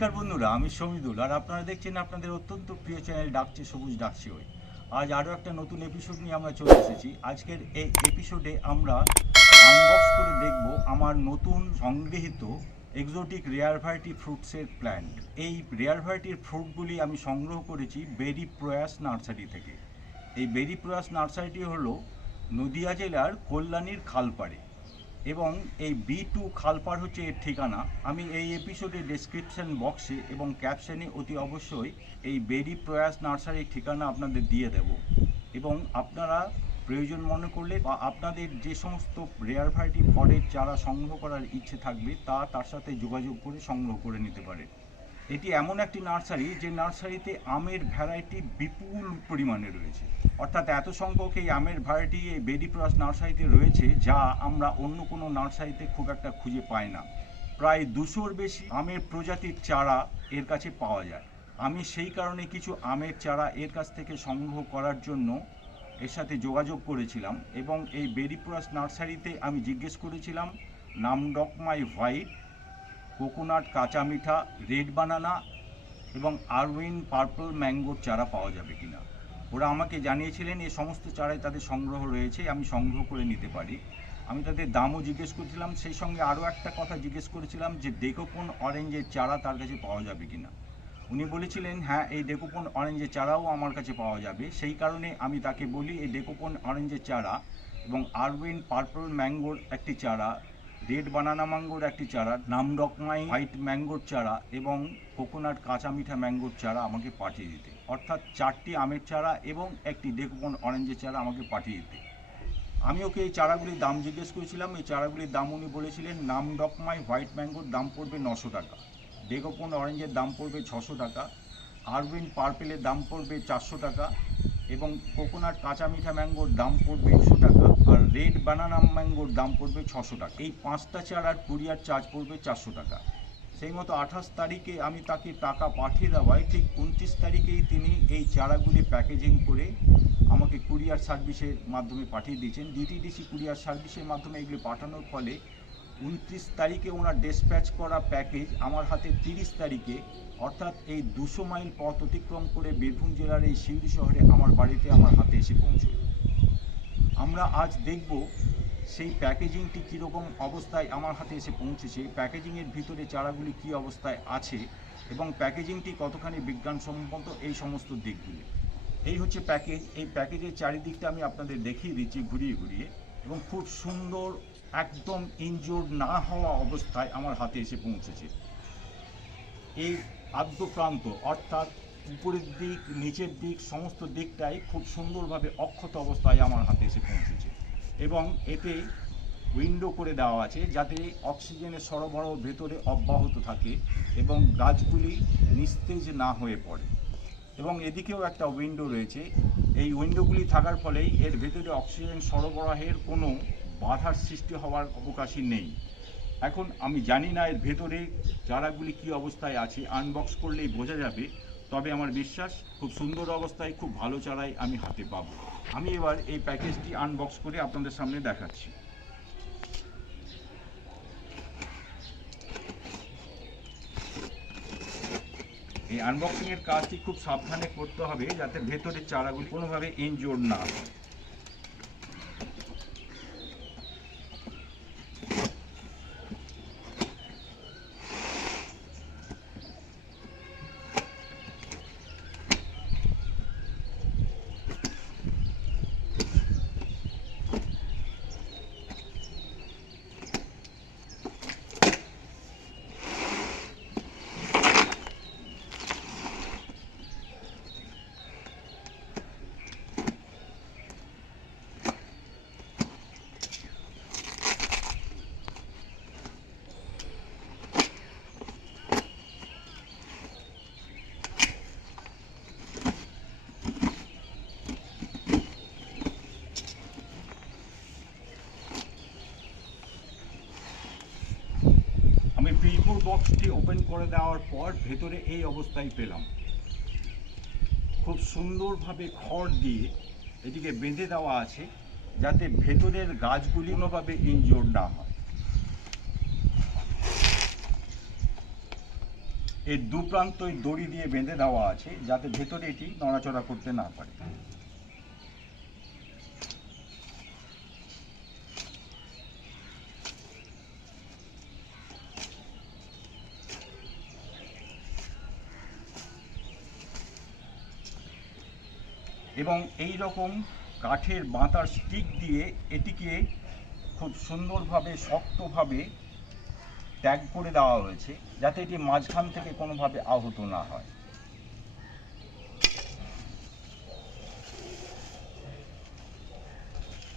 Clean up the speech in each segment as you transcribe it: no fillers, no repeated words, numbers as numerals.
নমস্কার বন্ধুরা, আমি সমিদুল আর আপনারা দেখছেন আপনাদের অত্যন্ত প্রিয় চ্যানেল ডাকছে সবুজ ডাকছে। আজ আরও একটা নতুন এপিসোড নিয়ে আমরা চলে এসেছি। আজকের এই এপিসোডে আমরা আনবক্স করে দেখব আমার নতুন সংগৃহীত এক্সোটিক রেয়ার ভ্যারাইটি ফ্রুটসের প্ল্যান্ট। এই রেয়ার ভ্যারাইটির ফ্রুটগুলি আমি সংগ্রহ করেছি বেরি প্রয়াস নার্সারি থেকে। এই বেরি প্রয়াস নার্সারিটি হলো নদিয়া জেলার কল্যাণীর খালপাড়ে এবং এই B2 খালপাড় হচ্ছে এর ঠিকানা। আমি এই এপিসোডে ডেসক্রিপশন বক্সে এবং ক্যাপশনে অতি অবশ্যই এই বেরি প্রয়াস নার্সারির ঠিকানা আপনাদের দিয়ে দেব এবং আপনারা প্রয়োজন মনে করলে বা আপনাদের যে সমস্ত রেয়ার ভ্যারাইটি ফলের চারা সংগ্রহ করার ইচ্ছে থাকবে তার সাথে যোগাযোগ করে সংগ্রহ করে নিতে পারে। এটি এমন একটি নার্সারি যে নার্সারিতে আমের ভ্যারাইটি বিপুল পরিমাণে রয়েছে, অর্থাৎ এত সংখ্যক এই আমের ভ্যারাইটি এই বেরি প্রয়াস নার্সারিতে রয়েছে যা আমরা অন্য কোনো নার্সারিতে খুব একটা খুঁজে পাই না। প্রায় 200-র বেশি আমের প্রজাতির চারা এর কাছে পাওয়া যায়। আমি সেই কারণে কিছু আমের চারা এর কাছ থেকে সংগ্রহ করার জন্য এর সাথে যোগাযোগ করেছিলাম এবং এই বেরি প্রয়াস নার্সারিতে আমি জিজ্ঞেস করেছিলাম নামডকমাই হোয়াইট, কোকোনাট কাঁচা মিঠা, রেড বানানা এবং আরউইন পার্পল ম্যাঙ্গোর চারা পাওয়া যাবে কিনা। ওরা আমাকে জানিয়েছিলেন এই সমস্ত চারাই তাদের সংগ্রহ রয়েছে, আমি সংগ্রহ করে নিতে পারি। আমি তাদের দামও জিজ্ঞেস করেছিলাম, সেই সঙ্গে আরও একটা কথা জিজ্ঞেস করেছিলাম যে ডেকোপন অরেঞ্জের চারা তার কাছে পাওয়া যাবে কিনা। উনি বলেছিলেন হ্যাঁ, এই ডেকোপন অরেঞ্জের চারাও আমার কাছে পাওয়া যাবে। সেই কারণে আমি তাকে বলি এই ডেকোপন অরেঞ্জের চারা এবং আরউইন পার্পল ম্যাঙ্গোর একটি চারা, রেড বানানা ম্যাঙ্গোর একটি চারা, নামডকমাই হোয়াইট ম্যাঙ্গোর চারা এবং কোকোনাট কাঁচা মিঠা ম্যাঙ্গোর চারা আমাকে পাঠিয়ে দিতে, অর্থাৎ 4টি আমের চারা এবং একটি ডেকোপন অরেঞ্জের চারা আমাকে পাঠিয়ে দিতে। আমি ওকে এই চারাগুলির দাম জিজ্ঞেস করেছিলাম। এই চারাগুলির দাম উনি বলেছিলেন নামডকমাই হোয়াইট ম্যাঙ্গোর দাম পড়বে 900 টাকা, ডেকোপন অরেঞ্জের দাম পড়বে 600 টাকা, আরউইন পার্পেলের দাম পড়বে 400 টাকা এবং কোকোনাট কাঁচা মিঠা ম্যাঙ্গোর দাম পড়বে 200 টাকা আর রেড বানানা ম্যাঙ্গোর দাম পড়বে 600 টাকা। এই 5টা চারার কুরিয়ার চার্জ পড়বে 400 টাকা। সেই মতো 28 তারিখে আমি তাকে টাকা পাঠিয়ে দেওয়ায় ঠিক 29 তারিখেই তিনি এই চারাগুলি প্যাকেজিং করে আমাকে কুরিয়ার সার্ভিসের মাধ্যমে পাঠিয়ে দিয়েছেন। ডিটিডিসি কুরিয়ার সার্ভিসের মাধ্যমে এগুলি পাঠানোর ফলে 29 তারিখে ওনার ডিসপ্যাচ করা প্যাকেজ আমার হাতে 30 তারিখে, অর্থাৎ এই 200 মাইল পথ অতিক্রম করে বীরভূম জেলার এই সিউড়ি শহরে আমার বাড়িতে আমার হাতে এসে পৌঁছয়। আমরা আজ দেখব সেই প্যাকেজিংটি কীরকম অবস্থায় আমার হাতে এসে পৌঁছেছে, প্যাকেজিংয়ের ভিতরে চারাগুলি কী অবস্থায় আছে এবং প্যাকেজিংটি কতখানি বিজ্ঞানসম্মত, এই সমস্ত দিকগুলি। এই হচ্ছে প্যাকেজ। এই প্যাকেজের চারিদিকটা আমি আপনাদের দেখিয়ে দিচ্ছি ঘুরিয়ে ঘুরিয়ে এবং খুব সুন্দর একদম ইনজোর্ড না হওয়া অবস্থায় আমার হাতে এসে পৌঁছেছে। এই আদ্য প্রান্ত অর্থাৎ উপরের দিক নিচের দিক সমস্ত দিকটাই খুব সুন্দরভাবে অক্ষত অবস্থায় আমার হাতে এসে পৌঁছেছে এবং এতে উইন্ডো করে দেওয়া আছে যাতে অক্সিজেনের সরবরাহ ভেতরে অব্যাহত থাকে এবং গাছগুলি নিস্তেজ না হয়ে পড়ে। এবং এদিকেও একটা উইন্ডো রয়েছে। এই উইন্ডোগুলি থাকার ফলেই এর ভেতরে অক্সিজেন সরবরাহের কোনো বাধার সৃষ্টি হওয়ার অবকাশই নেই। এখন আমি জানি না এর ভেতরে চারাগুলি কী অবস্থায় আছে, আনবক্স করলেই বোঝা যাবে। তবে আমার বিশ্বাস খুব সুন্দর অবস্থায় খুব ভালো চারাই আমি হাতে পাবো। আমি এবার এই প্যাকেজটি আনবক্স করে আপনাদের সামনে দেখাচ্ছি। এই আনবক্সিংয়ের কাজটি খুব সাবধানে করতে হবে যাতে ভেতরের চারাগুলি কোনোভাবে ইনজোর্ড না হয়। পিলপুর বক্সটি ওপেন করে দেওয়ার পর ভেতরে এই অবস্থায় পেলাম। খুব সুন্দরভাবে খড় দিয়ে এটিকে বেঁধে দেওয়া আছে যাতে ভেতরের গাছগুলি কোনোভাবে ইনজোর্ড না হয়। এর দু প্রান্তই দড়ি দিয়ে বেঁধে দেওয়া আছে যাতে ভেতরে এটি নড়াচড়া করতে না পারে। এবং এই রকম কাঠের বাঁতার স্টিক দিয়ে এটিকে খুব সুন্দরভাবে শক্তভাবে ট্যাগ করে দেওয়া হয়েছে যাতে এটি মাঝখান থেকে কোনোভাবে আহত না হয়।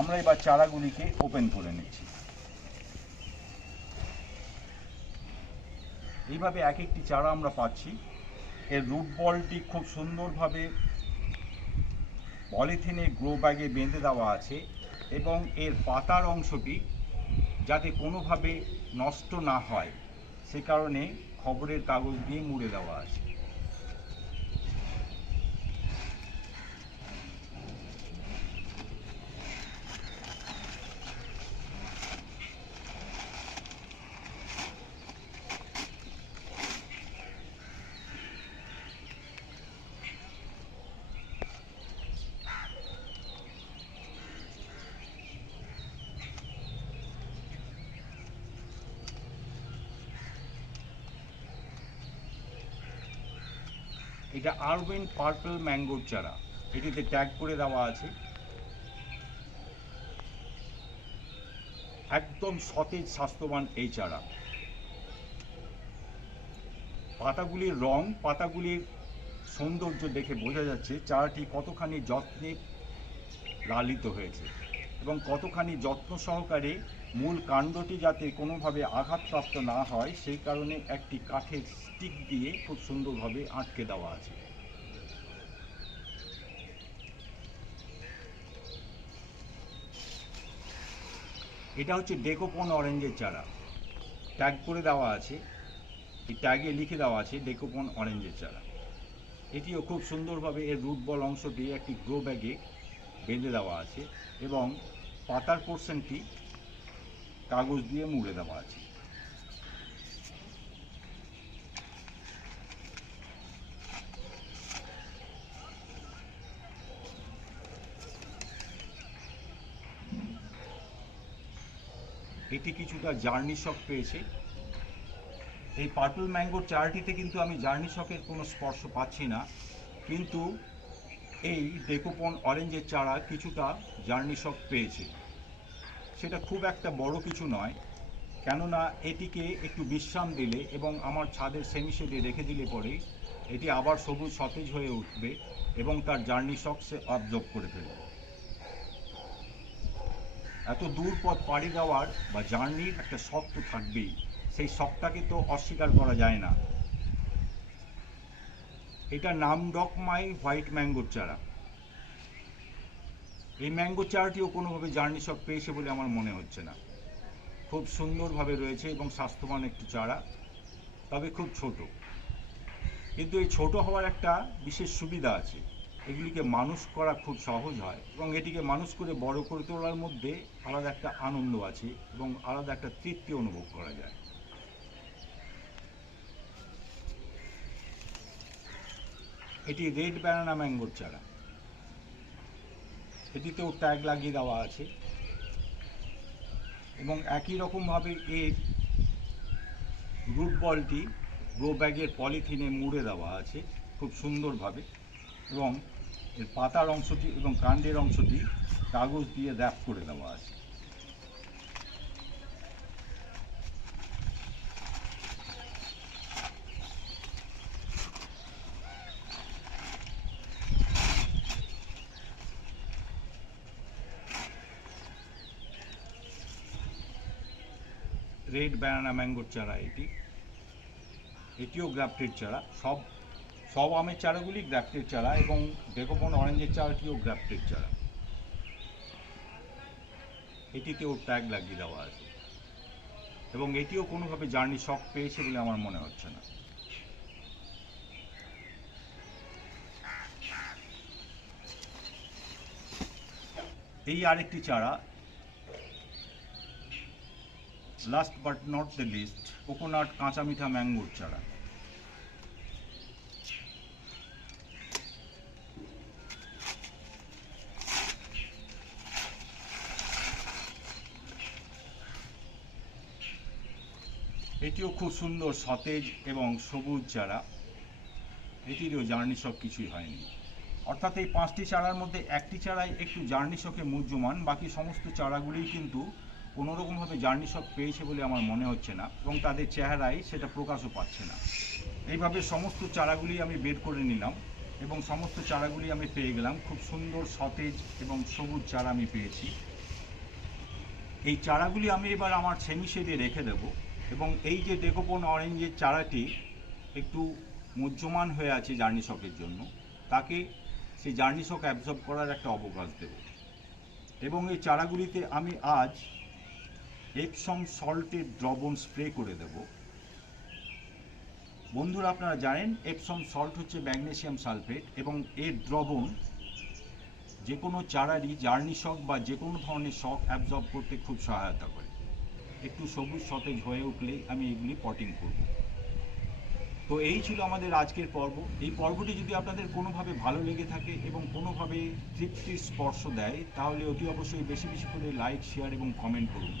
আমরা এবার চারাগুলিকে ওপেন করে নিচ্ছি। এইভাবে এক একটি চারা আমরা পাচ্ছি। এর রুট বলটি খুব সুন্দরভাবে পলিথিনে গ্রো ব্যাগে বেঁধে দেওয়া আছে এবং এর পাতার অংশটি যাতে কোনোভাবে নষ্ট না হয় সে কারণে খবরের কাগজ দিয়ে মুড়ে দেওয়া আছে। এটা আরউইন পার্পল ম্যাঙ্গোর চারা, এটিতে ট্যাগ করে দেওয়া আছে। একদম সতেজ স্বাস্থ্যবান এই চারা। পাতাগুলির রং, পাতাগুলির সৌন্দর্য দেখে বোঝা যাচ্ছে চারাটি কতখানি যত্নে লালিত হয়েছে এবং কতখানি যত্ন সহকারে মূল কাণ্ডটি যাতে কোনোভাবে আঘাতপ্রাপ্ত না হয় সেই কারণে একটি কাঠের স্টিক দিয়ে খুব সুন্দরভাবে আটকে দেওয়া আছে। এটা হচ্ছে ডেকোপন অরেঞ্জের চারা, ট্যাগ করে দেওয়া আছে। এই ট্যাগে লিখে দেওয়া আছে ডেকোপন অরেঞ্জের চারা। এটিও খুব সুন্দরভাবে এর রুট বল অংশটি একটি গ্রো ব্যাগে বেঁধে দেওয়া আছে এবং পাতার পোর্শনটি কাগজ দিয়ে মুড়ে দেওয়া আছে। এটি কিছুটা জার্নি শক পেয়েছে। এই পার্পল ম্যাঙ্গোর চারাটিতে কিন্তু আমি জার্নি শকের কোনো স্পর্শ পাচ্ছি না, কিন্তু এই ডেকোপন অরেঞ্জের চারা কিছুটা জার্নি শক পেয়েছে। সেটা খুব একটা বড় কিছু নয়, কেননা এটিকে একটু বিশ্রাম দিলে এবং আমার ছাদের সেমিশেডে রেখে দিলে পরে এটি আবার সবুজ সতেজ হয়ে উঠবে এবং তার জার্নি শক সে অবজর্ভ করে ফেলবে। এত দূর পথ পাড়ি দেওয়ার বা জার্নির একটা শখ তো থাকবেই, সেই শখটাকে তো অস্বীকার করা যায় না। এটা নামডকমাই হোয়াইট ম্যাঙ্গোর চারা। এই ম্যাঙ্গো চারাটিও কোনোভাবে জার্নি শক পেয়েছে বলে আমার মনে হচ্ছে না। খুব সুন্দরভাবে রয়েছে এবং স্বাস্থ্যবান একটি চারা, তবে খুব ছোট। কিন্তু এই ছোট হওয়ার একটা বিশেষ সুবিধা আছে, এগুলিকে মানুষ করা খুব সহজ হয় এবং এটিকে মানুষ করে বড় করে তোলার মধ্যে আলাদা একটা আনন্দ আছে এবং আলাদা একটা তৃপ্তি অনুভব করা যায়। এটি রেড ব্যানানা ম্যাঙ্গোর চারা, এটিতেও ট্যাগ লাগিয়ে দেওয়া আছে এবং একই রকমভাবে এর রুট বলটি গ্রো ব্যাগের পলিথিনে মুড়ে দেওয়া আছে খুব সুন্দরভাবে এবং এর পাতার অংশটি এবং কাণ্ডের অংশটি কাগজ দিয়ে র্যাপ করে দেওয়া আছে। রেড ব্যানানা ম্যাঙ্গোর চারা এটিও গ্রাফটেড চারা। সব আমের চারাগুলি গ্রাফটেড চারা এবং ডেকোপন অরেঞ্জের চারাটিও গ্রাফটেড চারা। এটিতেও ট্যাগ লাগিয়ে দেওয়া আছে এবং এটিও কোনোভাবে জার্নি শক পেয়েছে বলে আমার মনে হচ্ছে না। এই আরেকটি চারা, last but not the least, coconut কাঁচা মিঠা ম্যাঙ্গোর চারা। এটিও খুব সুন্দর সতেজ এবং সবুজ চারা, এটিরও জার্নিশক কিছুই হয়নি। অর্থাৎ এই 5টি চারার মধ্যে একটি চারায় একটু জার্নিশকে মুহ্যমান, বাকি সমস্ত চারাগুলি কিন্তু কোনোরকমভাবে জার্নিশক পেয়েছে বলে আমার মনে হচ্ছে না, এবং তাদের চেহারায় সেটা প্রকাশও পাচ্ছে না। এইভাবে সমস্ত চারাগুলি আমি বের করে নিলাম এবং সমস্ত চারাগুলি আমি পেয়ে গেলাম। খুব সুন্দর সতেজ এবং সবুজ চারা আমি পেয়েছি। এই চারাগুলি আমি এবার আমার সেমি শেডে রেখে দেব, এবং এই যে ডেকোপন অরেঞ্জের চারাটি একটু মুহ্যমান হয়ে আছে জার্নিশকের জন্য, তাকে সেই জার্নিশক অ্যাবজর্ব করার একটা অবকাশ দেব। এবং এই চারাগুলিতে আমি আজ এপসম সল্টের দ্রবণ স্প্রে করে দেব। বন্ধুরা, আপনারা জানেন এপসম সল্ট হচ্ছে ম্যাগনেসিয়াম সালফেট, এবং এর দ্রবণ যে কোনো চারারই জার্নিশক বা যে কোনো ধরনের শক অ্যাবজর্ব করতে খুব সহায়তা করে। একটু সবুজ সতেজ হয়ে উঠলেই আমি এগুলি পটিং করব। তো এই ছিল আমাদের আজকের পর্ব। এই পর্বটি যদি আপনাদের কোনোভাবে ভালো লেগে থাকে এবং কোনোভাবে তৃপ্তির স্পর্শ দেয়, তাহলে অতি অবশ্যই বেশি বেশি করে লাইক, শেয়ার এবং কমেন্ট করুন।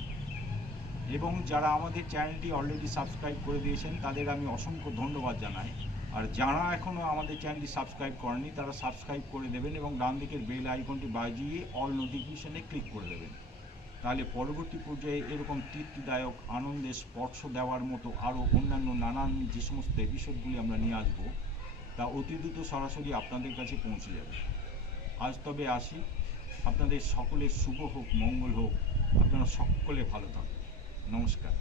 এবং যারা আমাদের চ্যানেলটি অলরেডি সাবস্ক্রাইব করে দিয়েছেন তাদের আমি অসংখ্য ধন্যবাদ জানাই। আর যারা এখনও আমাদের চ্যানেলটি সাবস্ক্রাইব করেনি তারা সাবস্ক্রাইব করে দেবেন এবং ডান দিকের বেল আইকনটি বাজিয়ে অল নোটিফিকেশনে ক্লিক করে দেবেন। তাহলে পরবর্তী পর্যায়ে এরকম তৃপ্তিদায়ক আনন্দের স্পর্শ দেওয়ার মতো আরও অন্যান্য নানান যে সমস্ত এপিসোডগুলি আমরা নিয়ে আসবো, তা অতি দ্রুত সরাসরি আপনাদের কাছে পৌঁছে যাবে। আজ তবে আসি, আপনাদের সকলের শুভ হোক, মঙ্গল হোক, আপনারা সকলে ভালো থাকুন। নমস্কার।